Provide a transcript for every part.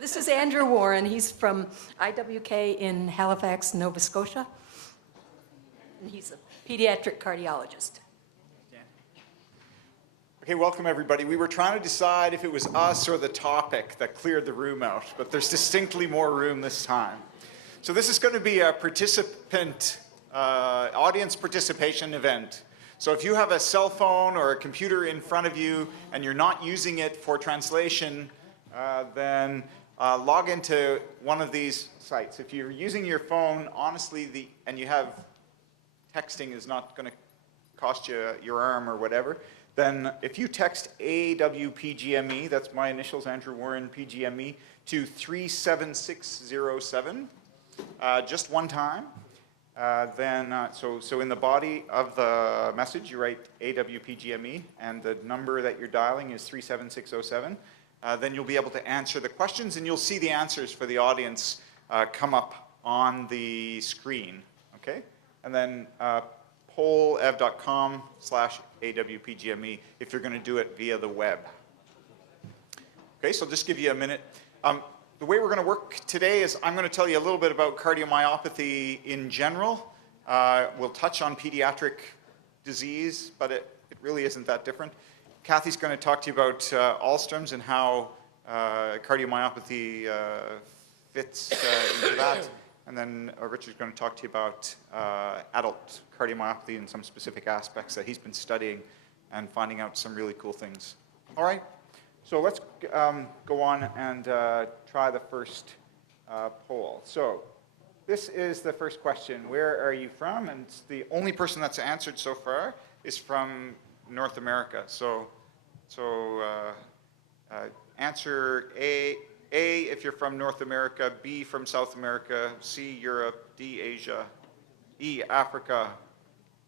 This is Andrew Warren. He's from IWK in Halifax, Nova Scotia. And he's a pediatric cardiologist. Okay, welcome everybody. We were trying to decide if it was us or the topic that cleared the room out, but there's distinctly more room this time. So this is going to be a participant, audience participation event. So if you have a cell phone or a computer in front of you and you're not using it for translation, then log into one of these sites. If you're using your phone, honestly, and you have texting is not going to cost you your arm or whatever, then if you text AWPGME, that's my initials, Andrew Warren, PGME, to 37607, just one time, so in the body of the message, you write AWPGME, and the number that you're dialing is 37607. Then you'll be able to answer the questions, and you'll see the answers for the audience come up on the screen, okay? And then pollev.com/AWPGME if you're going to do it via the web. Okay, so I'll just give you a minute. The way we're going to work today is I'm going to tell you a little bit about cardiomyopathy in general. We'll touch on pediatric disease, but it really isn't that different. Kathy's going to talk to you about Alström's and how cardiomyopathy fits into that. And then Richard's going to talk to you about adult cardiomyopathy and some specific aspects that he's been studying and finding out some really cool things. All right, so let's go on and try the first poll. So this is the first question. Where are you from? And the only person that's answered so far is from North America. So answer A if you're from North America, B from South America, C Europe, D Asia, E Africa,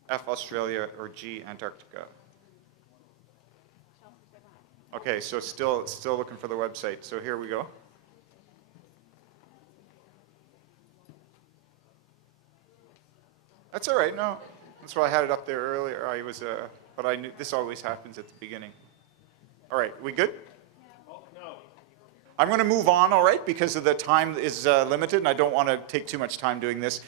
F Australia, or G Antarctica. Okay, so still looking for the website. So here we go. That's all right. No, that's why I had it up there earlier. But I knew this always happens at the beginning. All right, we good? I'm going to move on, all right, because of the time is limited, and I don't want to take too much time doing this.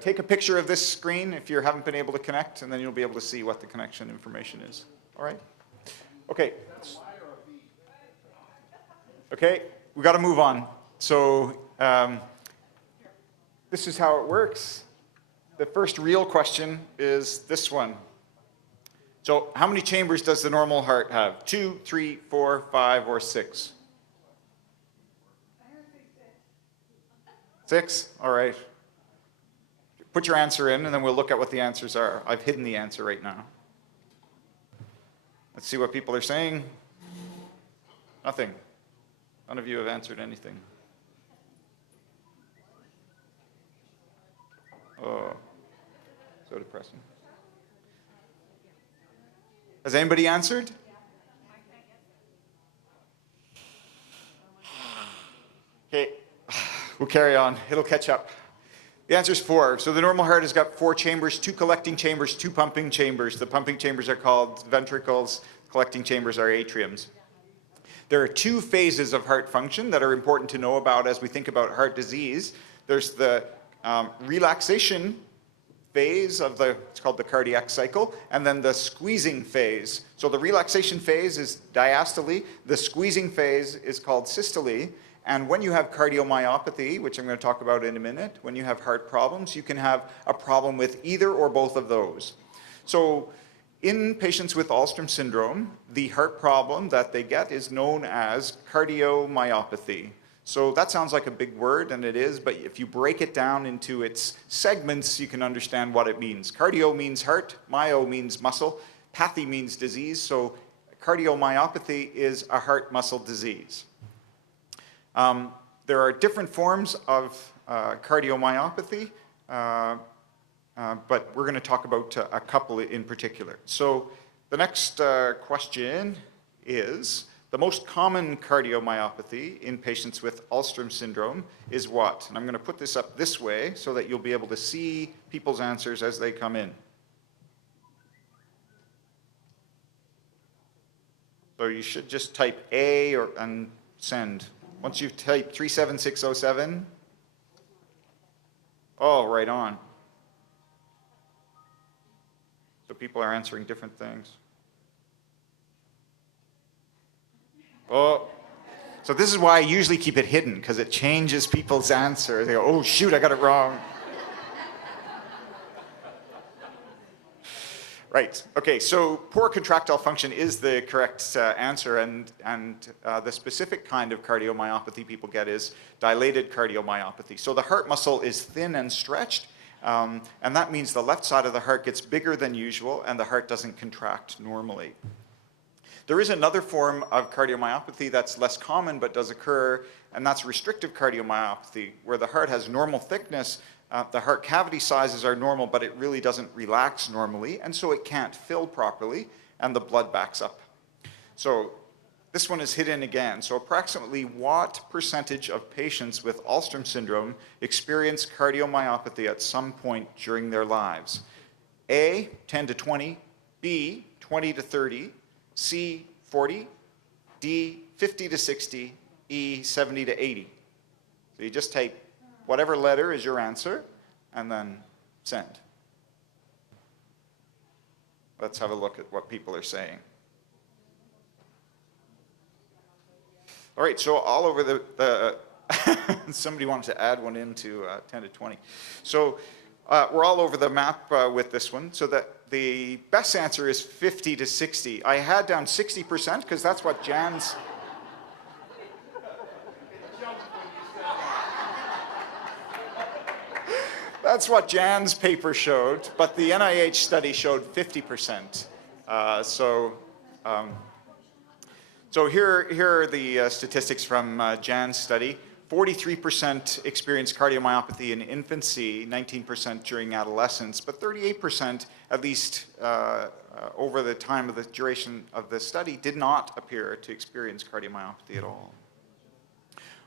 Take a picture of this screen if you haven't been able to connect, and then you'll be able to see what the connection information is. All right? Okay. Okay, we got to move on. So this is how it works. The first real question is this one. So how many chambers does the normal heart have? 2, 3, 4, 5, or 6? 6? All right. Put your answer in, and then we'll look at what the answers are. I've hidden the answer right now. Let's see what people are saying. Nothing. None of you have answered anything. Oh, so depressing. Has anybody answered? Okay, we'll carry on. It'll catch up. The answer is 4. So the normal heart has got 4 chambers, 2 collecting chambers, 2 pumping chambers. The pumping chambers are called ventricles, collecting chambers are atriums. There are 2 phases of heart function that are important to know about as we think about heart disease. There's the relaxation phase of it's called the cardiac cycle, and then the squeezing phase. So the relaxation phase is diastole, the squeezing phase is called systole, and when you have cardiomyopathy, which I'm going to talk about in a minute, when you have heart problems, you can have a problem with either or both of those. So in patients with Alstrom syndrome, the heart problem that they get is known as cardiomyopathy. So that sounds like a big word, and it is, but if you break it down into its segments, you can understand what it means. Cardio means heart, myo means muscle, pathy means disease, so cardiomyopathy is a heart muscle disease. There are different forms of cardiomyopathy, but we're going to talk about a couple in particular. So the next question is, the most common cardiomyopathy in patients with Alstrom syndrome is what? And I'm going to put this up this way so that you'll be able to see people's answers as they come in. So you should just type A and send. Once you've typed 37607, oh, right on. So people are answering different things. Oh, so this is why I usually keep it hidden, because it changes people's answer. They go, oh, shoot, I got it wrong. Right, okay, so poor contractile function is the correct answer, and the specific kind of cardiomyopathy people get is dilated cardiomyopathy. So the heart muscle is thin and stretched, and that means the left side of the heart gets bigger than usual, and the heart doesn't contract normally. There is another form of cardiomyopathy that's less common but does occur, and that's restrictive cardiomyopathy, where the heart has normal thickness, the heart cavity sizes are normal, but it really doesn't relax normally, and so it can't fill properly, and the blood backs up. So this one is hidden again. So approximately what percentage of patients with Alstrom syndrome experience cardiomyopathy at some point during their lives? A, 10 to 20, B, 20 to 30, C, 40, D, 50 to 60, E, 70 to 80. So you just type whatever letter is your answer, and then send. Let's have a look at what people are saying. All right, so all over the somebody wanted to add one into 10 to 20. So we're all over the map with this one, so that the best answer is 50 to 60. I had down 60% because that's what Jan's... That's what Jan's paper showed, but the NIH study showed 50%. So here are the statistics from Jan's study. 43% experienced cardiomyopathy in infancy, 19% during adolescence, but 38%, at least over the time of the duration of the study, did not appear to experience cardiomyopathy at all.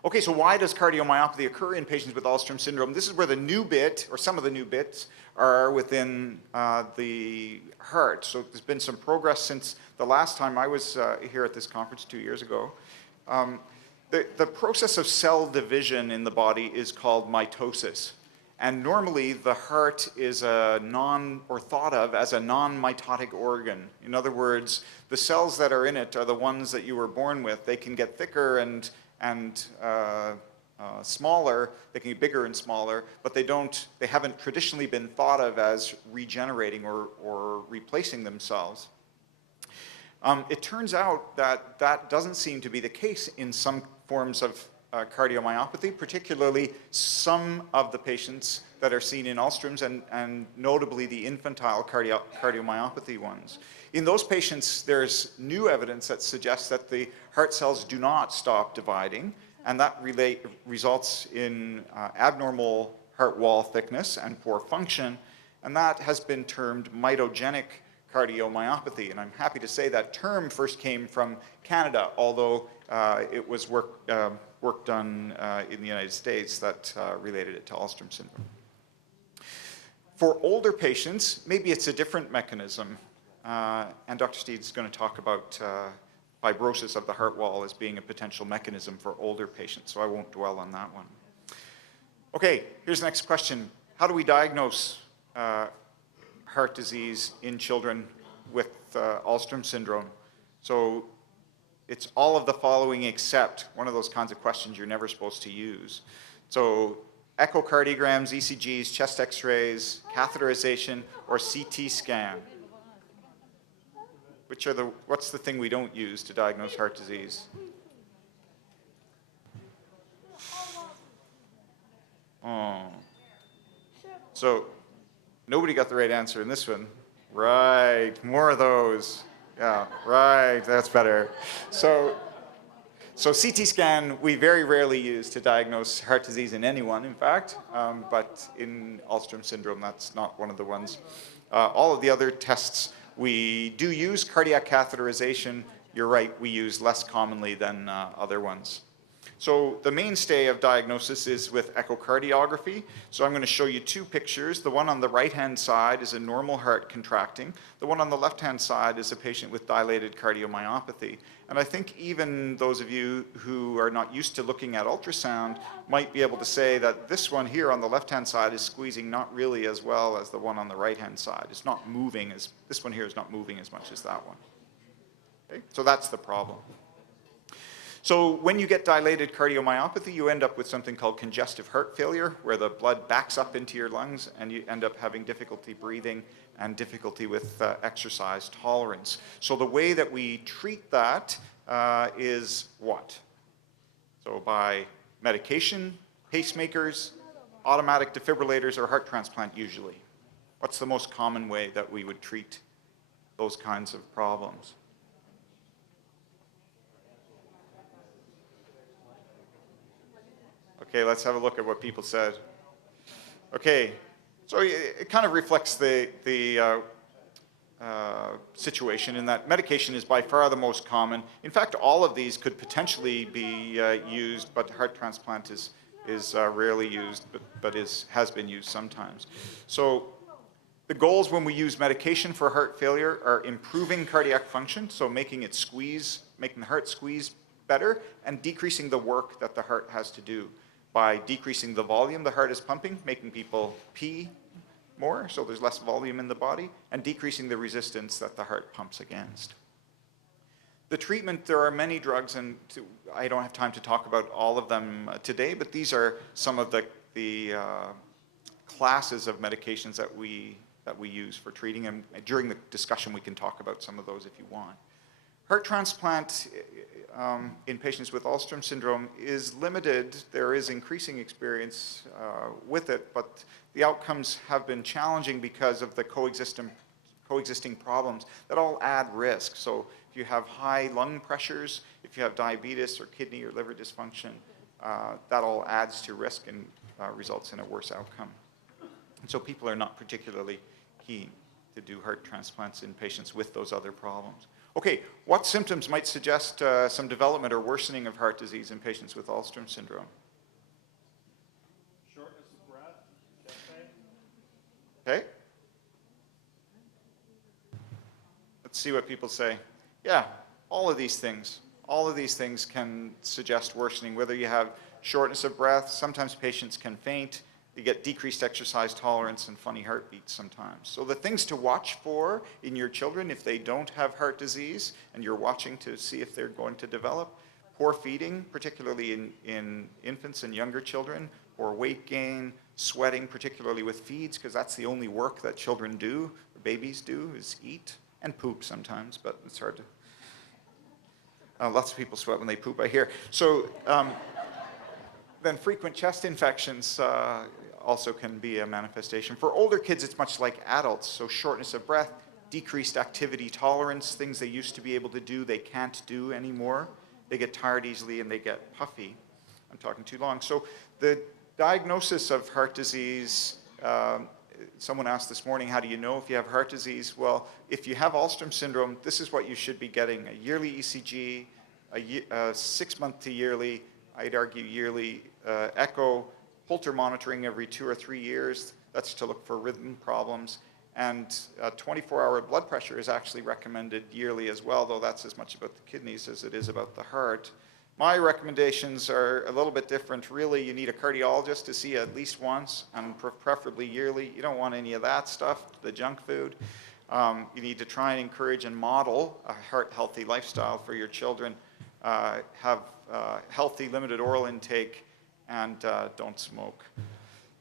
Okay, so why does cardiomyopathy occur in patients with Alstrom syndrome? This is where the new bit, or some of the new bits, are within the heart. So there's been some progress since the last time I was here at this conference 2 years ago. The process of cell division in the body is called mitosis. And normally the heart is thought of as a non-mitotic organ. In other words, the cells that are in it are the ones that you were born with. They can get thicker and smaller, they can be bigger and smaller, but they haven't traditionally been thought of as regenerating or replacing themselves. It turns out that that doesn't seem to be the case in some forms of cardiomyopathy, particularly some of the patients that are seen in Alstrom's and notably the infantile cardiomyopathy ones. In those patients, there's new evidence that suggests that the heart cells do not stop dividing, and that results in abnormal heart wall thickness and poor function, and that has been termed mitogenic cardiomyopathy. And I'm happy to say that term first came from Canada, although it was work done in the United States that related it to Alstrom syndrome. For older patients, maybe it's a different mechanism. And Dr. Steed is going to talk about fibrosis of the heart wall as being a potential mechanism for older patients, so I won't dwell on that one. Okay, here's the next question. How do we diagnose heart disease in children with Alstrom syndrome? So it's all of the following except one of those kinds of questions you're never supposed to use. So echocardiograms, ECGs, chest x-rays, catheterization, or CT scan. What's the thing we don't use to diagnose heart disease? Oh. So nobody got the right answer in this one. Right, more of those. Yeah, right, that's better. So CT scan we very rarely use to diagnose heart disease in anyone, in fact, but in Alstrom syndrome, that's not one of the ones. All of the other tests we do use. Cardiac catheterization, you're right, we use less commonly than other ones. So the mainstay of diagnosis is with echocardiography. So I'm going to show you two pictures. The one on the right-hand side is a normal heart contracting. The one on the left-hand side is a patient with dilated cardiomyopathy. And I think even those of you who are not used to looking at ultrasound might be able to say that this one here on the left-hand side is squeezing not really as well as the one on the right-hand side. It's not moving as, this one here is not moving as much as that one. Okay? So that's the problem. So when you get dilated cardiomyopathy, you end up with something called congestive heart failure, where the blood backs up into your lungs and you end up having difficulty breathing and difficulty with exercise tolerance. So the way that we treat that is what? So by medication, pacemakers, automatic defibrillators, or heart transplant usually. What's the most common way that we would treat those kinds of problems? Okay, let's have a look at what people said. Okay, so it kind of reflects the situation in that medication is by far the most common. In fact, all of these could potentially be used, but heart transplant is rarely used, but has been used sometimes. So the goals when we use medication for heart failure are improving cardiac function, so making it squeeze, making the heart squeeze better, and decreasing the work that the heart has to do. By decreasing the volume the heart is pumping, making people pee more, so there's less volume in the body, and decreasing the resistance that the heart pumps against. The treatment, there are many drugs, and I don't have time to talk about all of them today, but these are some of the classes of medications that we use for treating, and during the discussion we can talk about some of those if you want. Heart transplant in patients with Alstrom syndrome is limited. There is increasing experience with it, but the outcomes have been challenging because of the coexisting problems that all add risk. So if you have high lung pressures, if you have diabetes or kidney or liver dysfunction, that all adds to risk and results in a worse outcome. And so people are not particularly keen to do heart transplants in patients with those other problems. Okay, what symptoms might suggest some development or worsening of heart disease in patients with Alstrom syndrome? Shortness of breath, chest pain. Okay. Let's see what people say. Yeah, all of these things can suggest worsening, whether you have shortness of breath, sometimes patients can faint, you get decreased exercise tolerance and funny heartbeats sometimes. So the things to watch for in your children if they don't have heart disease and you're watching to see if they're going to develop: poor feeding, particularly in infants and younger children, or weight gain, sweating, particularly with feeds, because that's the only work that children do, or babies do, is eat and poop sometimes, but it's hard to... lots of people sweat when they poop, I hear. So then frequent chest infections also can be a manifestation. For older kids, it's much like adults. So shortness of breath, decreased activity tolerance, things they used to be able to do, they can't do anymore. They get tired easily and they get puffy. I'm talking too long. So the diagnosis of heart disease, someone asked this morning, how do you know if you have heart disease? Well, if you have Alstrom syndrome, this is what you should be getting: a yearly ECG, a 6-month to yearly, I'd argue yearly echo, Holter monitoring every 2 or 3 years. That's to look for rhythm problems. And 24-hour blood pressure is actually recommended yearly as well, though that's as much about the kidneys as it is about the heart. My recommendations are a little bit different. Really, you need a cardiologist to see at least once, and preferably yearly. You don't want any of that stuff, the junk food. You need to try and encourage and model a heart-healthy lifestyle for your children. Have healthy, limited oral intake, and don't smoke.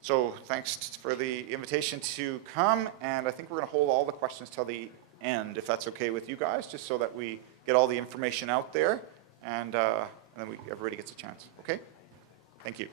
So thanks for the invitation to come, and I think we're going to hold all the questions till the end, if that's okay with you guys, just so that we get all the information out there, and then everybody gets a chance. Okay? Thank you.